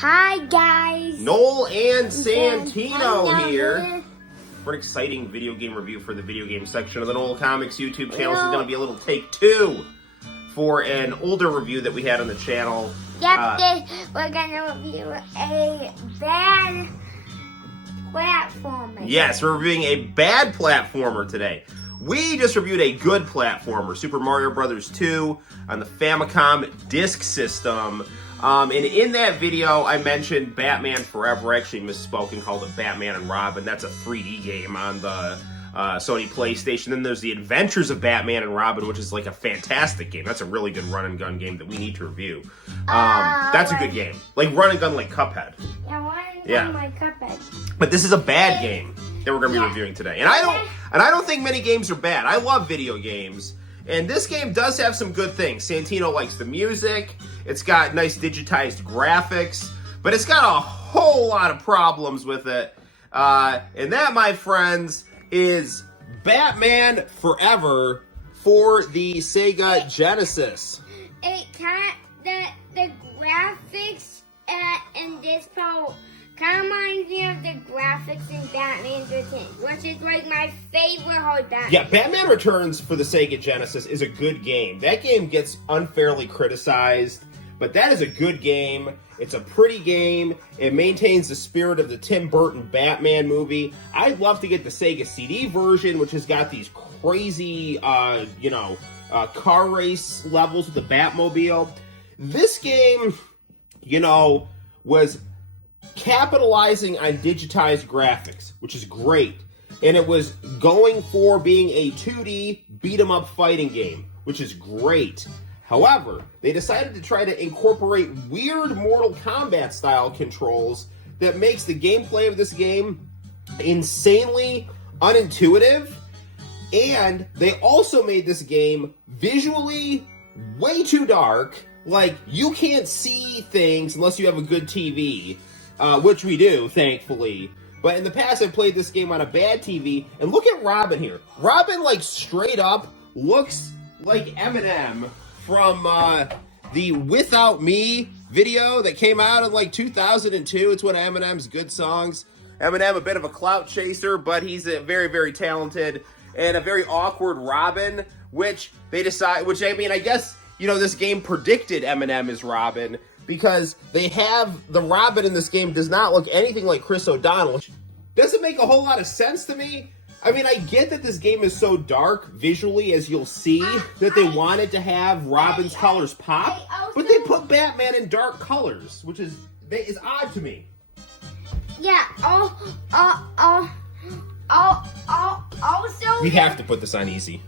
Hi guys! Noel and Santino here for an exciting video game review for the video game section of the Noel Comics YouTube channel. This is going to be a little take two for an older review that we had on the channel. Yep, we're going to review a bad platformer. Yes, we're reviewing a bad platformer today. We just reviewed a good platformer, Super Mario Bros. 2 on the Famicom Disk System. And in that video, I mentioned Batman Forever. I actually misspoke and called it Batman and Robin. That's a 3D game on the Sony PlayStation. Then there's The Adventures of Batman and Robin, which is like a fantastic game. That's a really good run and gun game that we need to review. That's a good game. Like run and gun like Cuphead. Yeah, run and gun like Cuphead. But this is a bad game that we're going to be reviewing today. And I don't think many games are bad. I love video games. And this game does have some good things. Santino likes the music. It's got nice digitized graphics. But it's got a whole lot of problems with it. And that, my friends, is Batman Forever for the Sega Genesis. The graphics in this part kind of reminds me of the graphics in Batman Returns, which is like my favorite whole Batman. Yeah, Batman Returns for the Sega Genesis is a good game. That game gets unfairly criticized, but that is a good game. It's a pretty game. It maintains the spirit of the Tim Burton Batman movie. I'd love to get the Sega CD version, which has got these crazy, car race levels with the Batmobile. This game, was capitalizing on digitized graphics, which is great. And it was going for being a 2D beat-em-up fighting game, which is great. However, they decided to try to incorporate weird Mortal Kombat style controls that makes the gameplay of this game insanely unintuitive. And they also made this game visually way too dark. Like, you can't see things unless you have a good TV, which we do, thankfully. But in the past, I played this game on a bad TV, and look at Robin here. Robin, like, straight up looks like Eminem from the Without Me video that came out in, like, 2002. It's one of Eminem's good songs. Eminem, a bit of a clout chaser, but he's a very, very talented and a very awkward Robin, which I guess, this game predicted Eminem as Robin, because they have the Robin in this game does not look anything like Chris O'Donnell, which doesn't make a whole lot of sense to me. I mean, I get that this game is so dark visually, as you'll see, that they wanted to have Robin's colors pop, but they put Batman in dark colors, which is odd to me. Yeah, also... We have to put this on easy.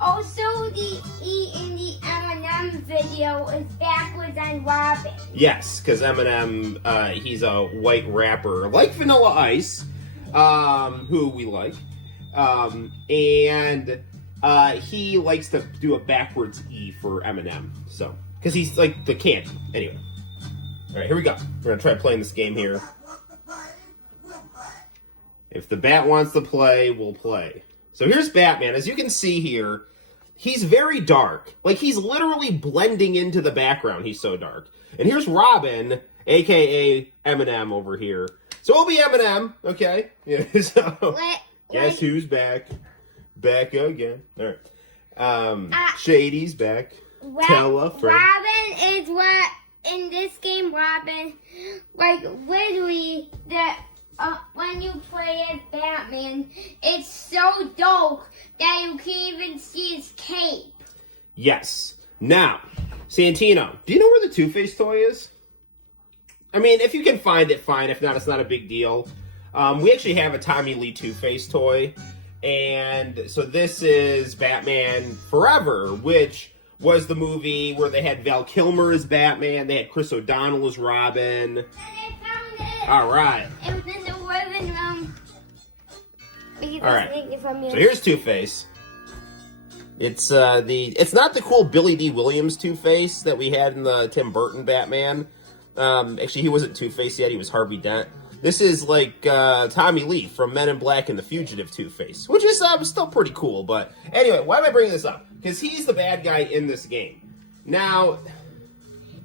Also the E in the Eminem video is backwards on Robin. Yes, because Eminem, he's a white rapper like Vanilla Ice, who we like, and he likes to do a backwards E for Eminem, so, because he's like the candy. Anyway, all right, here we go. We're gonna try playing this game here. If the bat wants to play, we'll play. So here's Batman. As you can see here, he's very dark. Like, he's literally blending into the background. He's so dark. And here's Robin, a.k.a. Eminem over here. So it'll be Eminem, okay? Yeah, so guess who's back? Back again. All right. Shady's back. Tell a friend. Robin is what, in this game, Robin, like, literally, when you play as Batman, it's so dark that you can't even see his cape. Yes. Now, Santino, do you know where the Two-Face toy is? I mean, if you can find it, fine. If not, it's not a big deal. We actually have a Tommy Lee Two-Face toy. And so this is Batman Forever, which was the movie where they had Val Kilmer as Batman. They had Chris O'Donnell as Robin. All right. It was in the living room. All right. So here's Two-Face. It's not the cool Billy D. Williams Two-Face that we had in the Tim Burton Batman. Actually, he wasn't Two-Face yet. He was Harvey Dent. This is like Tommy Lee from Men in Black and the Fugitive Two-Face, which is still pretty cool. But anyway, why am I bringing this up? Because he's the bad guy in this game. Now,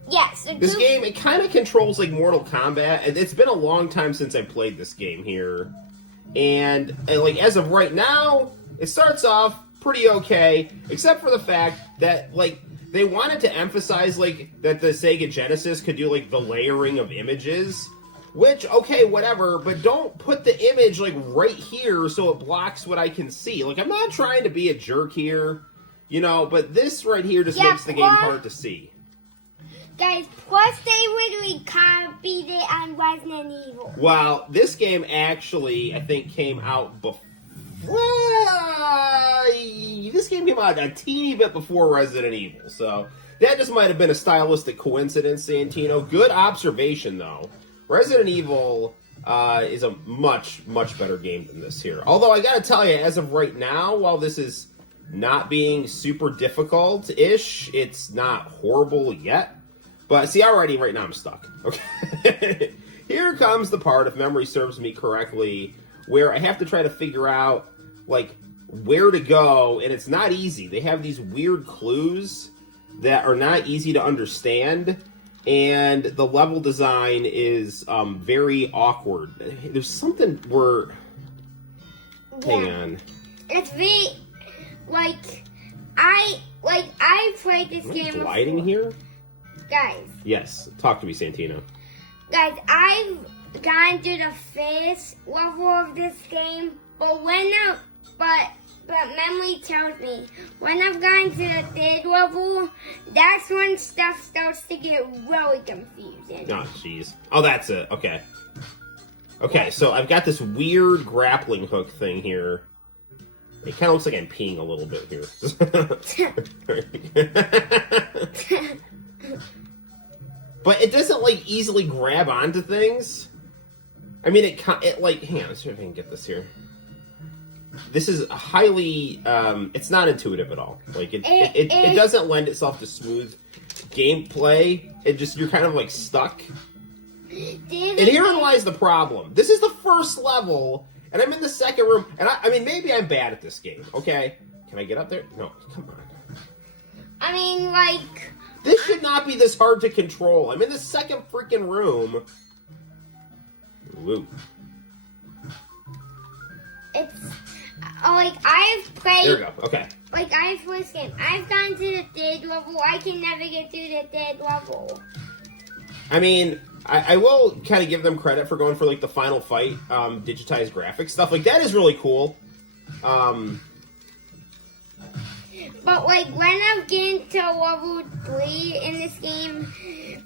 Yes. this game, it kind of controls like Mortal Kombat. It's been a long time since I played this game here. And like as of right now, it starts off pretty okay, except for the fact that like they wanted to emphasize like that the Sega Genesis could do like the layering of images, which okay, whatever, but don't put the image like right here so it blocks what I can see. Like I'm not trying to be a jerk here, you know, but this right here just makes the game hard to see. Guys, plus they literally copied it on Resident Evil. Well, this game actually, I think, came out before. This game came out a teeny bit before Resident Evil, so that just might have been a stylistic coincidence, Santino. Good observation, though. Resident Evil is a much, much better game than this here. Although, I gotta tell you, as of right now, while this is not being super difficult-ish, it's not horrible yet. But see, already right now I'm stuck. Okay. Here comes the part, if memory serves me correctly, where I have to try to figure out, like, where to go, and it's not easy. They have these weird clues that are not easy to understand, and the level design is very awkward. There's something where... Hang on. It's very... I played this game before. Gliding here? Guys. Yes. Talk to me, Santino. Guys, I've gone to the first level of this game, but memory tells me when I've gone to the third level, that's when stuff starts to get really confusing. Oh, jeez. Oh, that's it. Okay. Okay, so I've got this weird grappling hook thing here. It kind of looks like I'm peeing a little bit here. But it doesn't, like, easily grab onto things. I mean, it like, hang on, let's see if I can get this here. This is highly, it's not intuitive at all. Like, it doesn't lend itself to smooth gameplay. You're kind of, like, stuck. And herein lies the problem. This is the first level, and I'm in the second room, and I mean, maybe I'm bad at this game, okay? Can I get up there? No, come on. I mean, like... This should not be this hard to control. I'm in the second freaking room. Woo. It's... like, I've played... There we go, okay. Like, I've played this game. I've gone to the third level. I can never get through the third level. I mean, I will kind of give them credit for going for, like, the final fight, digitized graphics stuff. Like, that is really cool. But, like, when I'm getting to level 3 in this game,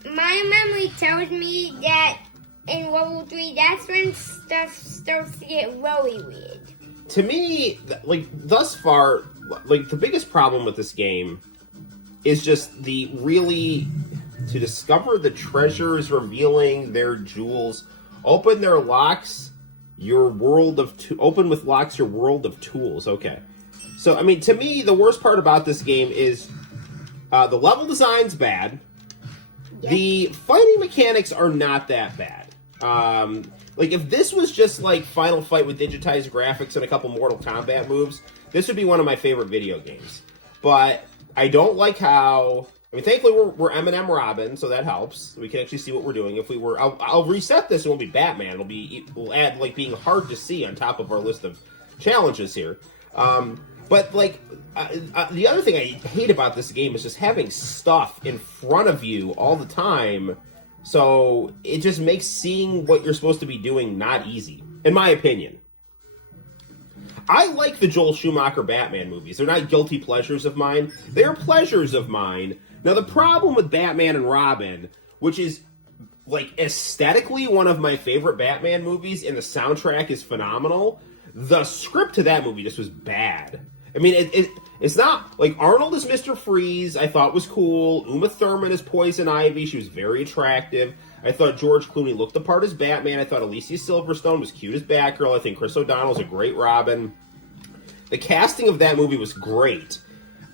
my memory tells me that in level 3, that's when stuff starts to get really weird. To me, like, thus far, like, the biggest problem with this game is just the really... To discover the treasures revealing their jewels, open with locks your world of tools. Okay. So, I mean, to me, the worst part about this game is the level design's bad. Yep. The fighting mechanics are not that bad. Like, if this was just, like, Final Fight with digitized graphics and a couple Mortal Kombat moves, this would be one of my favorite video games. But I don't like how... I mean, thankfully, we're M&M Robin, so that helps. We can actually see what we're doing. If we were... I'll reset this, and we'll be Batman. We'll add, like, being hard to see on top of our list of challenges here. But, like, the other thing I hate about this game is just having stuff in front of you all the time. So it just makes seeing what you're supposed to be doing not easy, in my opinion. I like the Joel Schumacher Batman movies. They're not guilty pleasures of mine. They're pleasures of mine. Now, the problem with Batman and Robin, which is, like, aesthetically one of my favorite Batman movies, and the soundtrack is phenomenal, the script to that movie just was bad. I mean, it's not... Like, Arnold as Mr. Freeze, I thought was cool. Uma Thurman as Poison Ivy, she was very attractive. I thought George Clooney looked the part as Batman. I thought Alicia Silverstone was cute as Batgirl. I think Chris O'Donnell's a great Robin. The casting of that movie was great.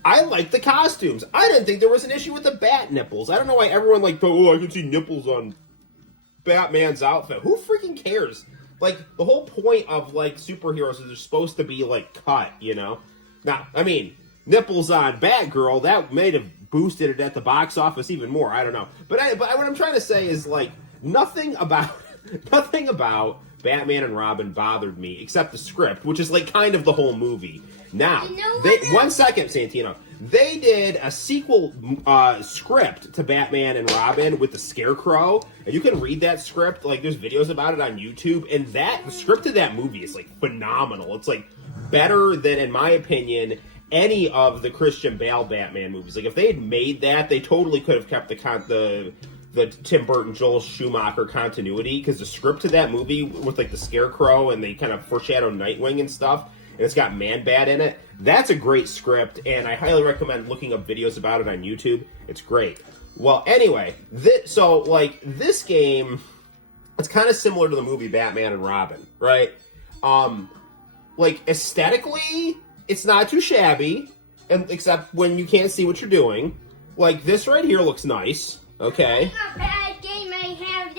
I liked the costumes. I didn't think there was an issue with the bat nipples. I don't know why everyone, like, oh, I can see nipples on Batman's outfit. Who freaking cares? Like, the whole point of, like, superheroes is they're supposed to be, like, cut, you know? Now, I mean, nipples on Batgirl, that may have boosted it at the box office even more. I don't know. But what I'm trying to say is, like, nothing about Batman and Robin bothered me except the script, which is, like, kind of the whole movie. Now, one second, Santino. They did a sequel script to Batman and Robin with the Scarecrow, and you can read that script. Like, there's videos about it on YouTube, and the script of that movie is, like, phenomenal. It's, like, better than, in my opinion, any of the Christian Bale Batman movies. Like, if they had made that, they totally could have kept the Tim Burton, Joel Schumacher continuity, because the script to that movie with, like, the Scarecrow, and they kind of foreshadow Nightwing and stuff, and it's got Man-Bat in it. That's a great script, and I highly recommend looking up videos about it on YouTube. It's great. Well, anyway, this game, it's kind of similar to the movie Batman and Robin, right? Like, aesthetically, it's not too shabby, except when you can't see what you're doing. Like, this right here looks nice, okay? A bad game I have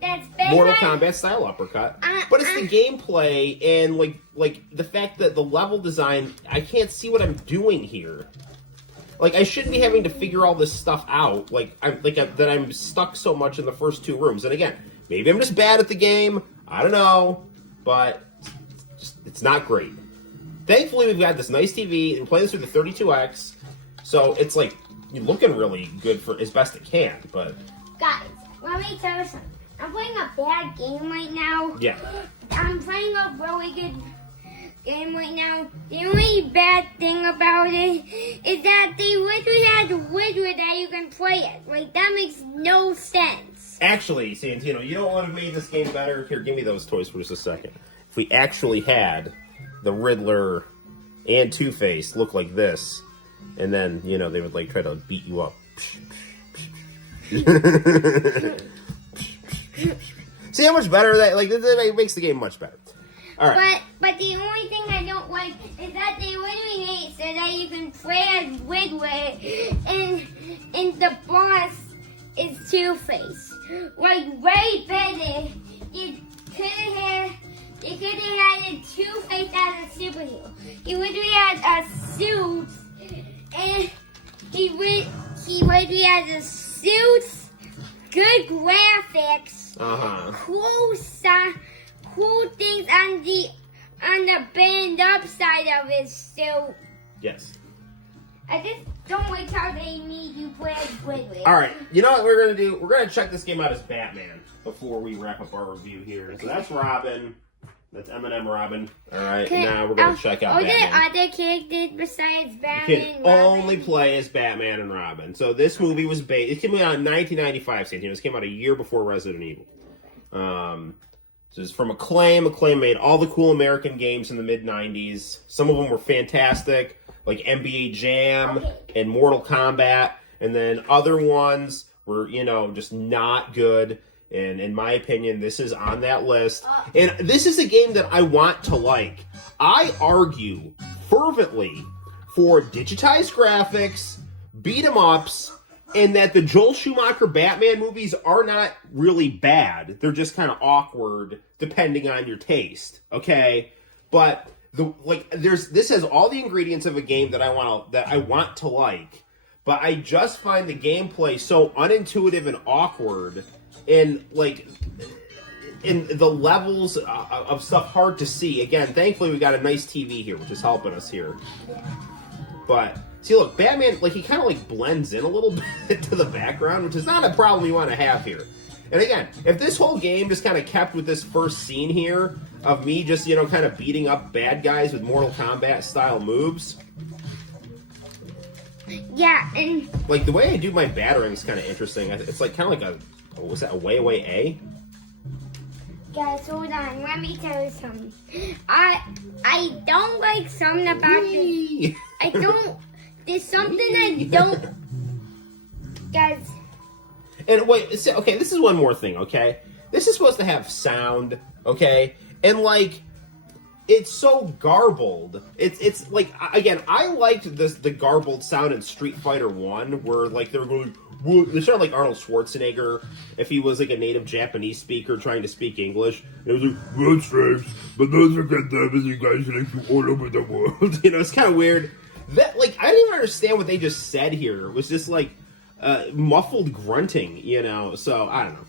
that's better. Mortal Kombat style uppercut. But it's the gameplay and like the fact that the level design, I can't see what I'm doing here. Like, I shouldn't be having to figure all this stuff out. That I'm stuck so much in the first two rooms. And again, maybe I'm just bad at the game. I don't know, but it's not great. Thankfully, we've got this nice TV and playing this through the 32X, so it's like looking really good for as best it can. But guys, let me tell you something. I'm playing a bad game right now. Yeah. I'm playing a really good game right now. The only bad thing about it is that they literally had a wizard that you can play it. Like, that makes no sense. Actually, Santino, you don't want to make this game better? Here, give me those toys for just a second. If we actually had the Riddler and Two-Face look like this, and then, they would, like, try to beat you up. See how much better that, like, it makes the game much better. All right. But the only thing I don't like is that they literally made it so that you can play as Riddler, and the boss is Two-Face. Like, way better. You could have had a Two-Face as a superhero. He literally had a suit, and he literally has a suit, good graphics, cool things on the bend up side of his suit. Yes. I just don't like how they made you play as Riddler. All right, you know what we're going to do? We're going to check this game out as Batman before we wrap up our review here. So that's Robin. That's Eminem Robin. All right, now we're going to check out Batman. Are there other characters besides Batman You can and Robin? only play as Batman and Robin. So this movie was based... It came out in 1995, Santino. This came out a year before Resident Evil. So it's from Acclaim. Acclaim made all the cool American games in the mid-90s. Some of them were fantastic, like NBA Jam and Mortal Kombat. And then other ones were, just not good. And in my opinion, this is on that list. And this is a game that I want to like. I argue fervently for digitized graphics, beat-em-ups, and that the Joel Schumacher Batman movies are not really bad. They're just kind of awkward depending on your taste, okay? But this has all the ingredients of a game that I want to like. But I just find the gameplay so unintuitive and awkward, and the levels of stuff hard to see. Again, thankfully we got a nice TV here, which is helping us here. But see, look, Batman, he kind of blends in a little bit to the background, which is not a problem you want to have here. And again, if this whole game just kind of kept with this first scene here of me just, kind of beating up bad guys with Mortal Kombat style moves. Yeah, and the way I do my battering is kind of interesting. It's kind of like was that a way A? guys, hold on. Let me tell you something. I don't like something about this. There's something I don't. Guys. And wait, okay, this is one more thing, okay? This is supposed to have sound, okay? And it's so garbled. It's again, I liked the garbled sound in Street Fighter 1, where they were going, they sounded like Arnold Schwarzenegger if he was a native Japanese speaker trying to speak English. And it was good stripes, but those are good you guys are all over the world. It's kind of weird. That, like, I didn't even understand what they just said here. It was just, like, muffled grunting, you know? So, I don't know.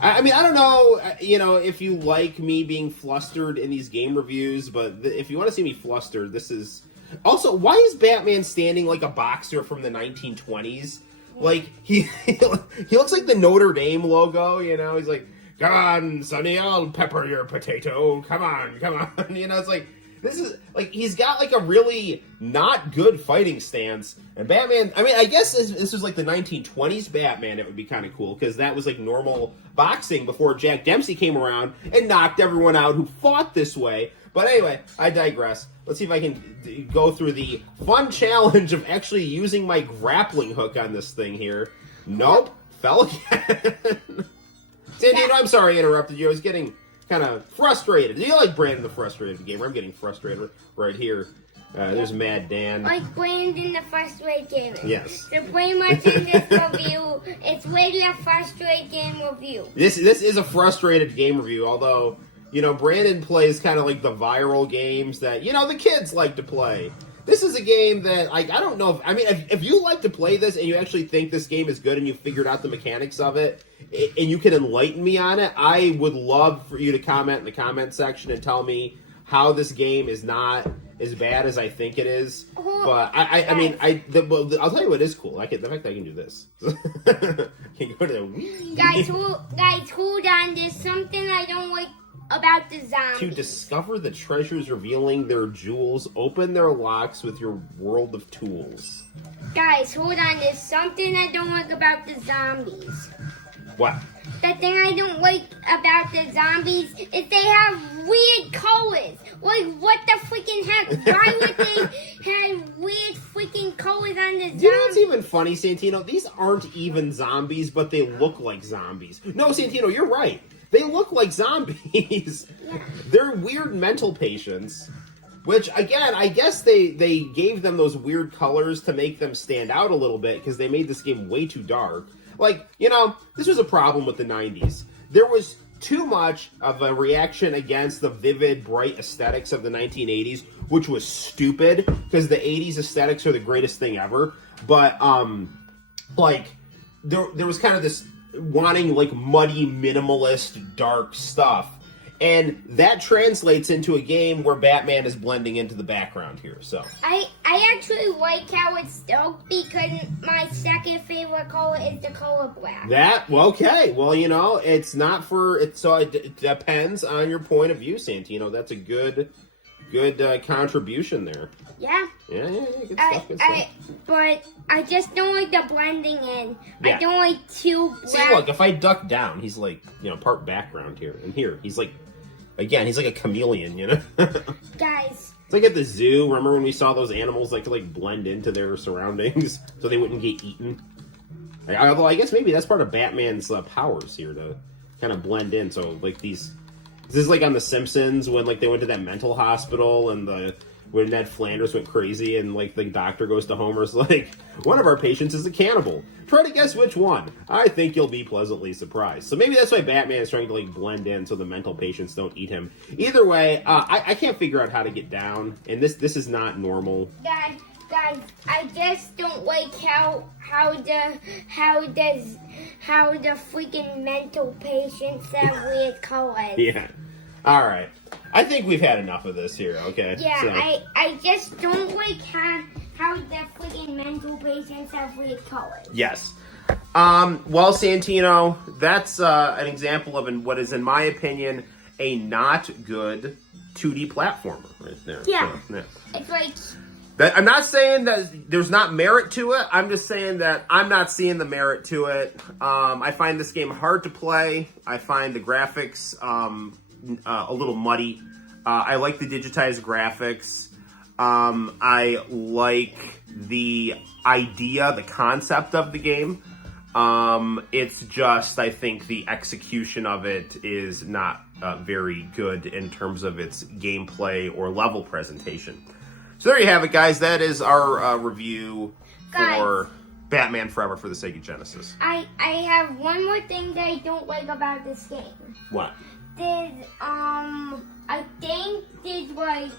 I mean, I don't know, you know, if you like me being flustered in these game reviews, but if you want to see me flustered, this is... Also, why is Batman standing like a boxer from the 1920s? Like, he looks like the Notre Dame logo, you know? He's like, come on, Sonny, I'll pepper your potato. Come on, come on. You know, it's like, this is, like, he's got, like, a really not good fighting stance. And Batman, I mean, I guess this was, like, the 1920s Batman, it would be kind of cool, because that was, like, normal boxing before Jack Dempsey came around and knocked everyone out who fought this way. But anyway, I digress. Let's see if I can go through the fun challenge of actually using my grappling hook on this thing here. Nope. Fell again. Santino, I'm sorry I interrupted you. I was getting kind of frustrated. You like Brandon the Frustrated Gamer. I'm getting frustrated right here. There's Mad Dan. Like Brandon the Frustrated Gamer. Yes. So pretty much in this review, it's really a frustrated game review. This is a frustrated game review, although... You know, Brandon plays kind of like the viral games that, you know, the kids like to play. This is a game that, like, I don't know if you like to play this and you actually think this game is good and you figured out the mechanics of it and you can enlighten me on it, I would love for you to comment in the comment section and tell me how this game is not as bad as I think it is. But I'll tell you what is cool. The fact that I can do this. Can go to the guys, hold on. There's something I don't like about the zombies. To discover the treasures revealing their jewels, open their locks with your world of tools. Guys, hold on. There's something I don't like about the zombies. What? The thing I don't like about the zombies is they have weird colors. Like, what the freaking heck? Why would they have weird freaking colors on the zombies? You know what's even funny, Santino? These aren't even zombies, but they look like zombies. No, Santino, you're right. They look like zombies. Yeah. They're weird mental patients, which, again, I guess they gave them those weird colors to make them stand out a little bit because they made this game way too dark. Like, you know, this was a problem with the 90s. There was too much of a reaction against the vivid, bright aesthetics of the 1980s, which was stupid because the 80s aesthetics are the greatest thing ever. But, like, there was kind of this wanting, like, muddy, minimalist, dark stuff. And that translates into a game where Batman is blending into the background here, so. I actually like how it's dark because my second favorite color is the color black. Okay. Well, you know, it's not for, so it depends on your point of view, Santino. That's a good contribution there. Yeah. Yeah, good stuff. But I just don't like the blending in. Yeah. I don't like too black. See, look, if I duck down, he's like, you know, part background here. And here, he's like, again, he's like a chameleon, you know? Guys. It's like at the zoo. Remember when we saw those animals like to like blend into their surroundings so they wouldn't get eaten? Although I guess maybe that's part of Batman's powers here to kind of blend in. So like this is like on The Simpsons when like they went to that mental hospital and when Ned Flanders went crazy and like the doctor goes to Homer's like, one of our patients is a cannibal. Try to guess which one. I think you'll be pleasantly surprised. So maybe that's why Batman is trying to like blend in so the mental patients don't eat him. Either way, I can't figure out how to get down, and this is not normal. Guys, I just don't like how the freaking mental patients have weird colors. Yeah. All right. I think we've had enough of this here, okay? Yeah, so. I just don't like how the freaking mental patients have weird colors. Yes. Well, Santino, that's an example of what is, in my opinion, a not good 2D platformer right there. Yeah. So, yeah. It's like... I'm not saying that there's not merit to it. I'm just saying that I'm not seeing the merit to it. I find this game hard to play. I find the graphics a little muddy. I like the digitized graphics. I like the idea, the concept of the game. It's just, I think the execution of it is not very good in terms of its gameplay or level presentation. So there you have it, guys. That is our review for Batman Forever for the Sega Genesis. I have one more thing that I don't like about this game. What? I think there's like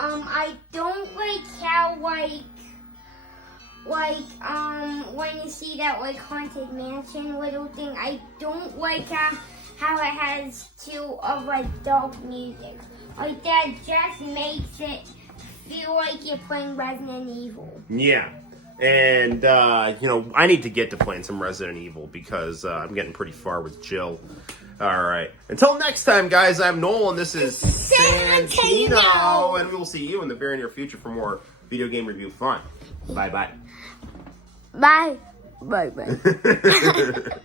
I don't like how when you see that like haunted mansion little thing, I don't like how it has too of like dark music. Like that just makes it feel like you're playing Resident Evil. Yeah. And, I need to get to playing some Resident Evil because I'm getting pretty far with Jill. All right. Until next time, guys, I'm Noel, and this is Santino. And we will see you in the very near future for more video game review fun. Bye-bye. Bye. Bye-bye.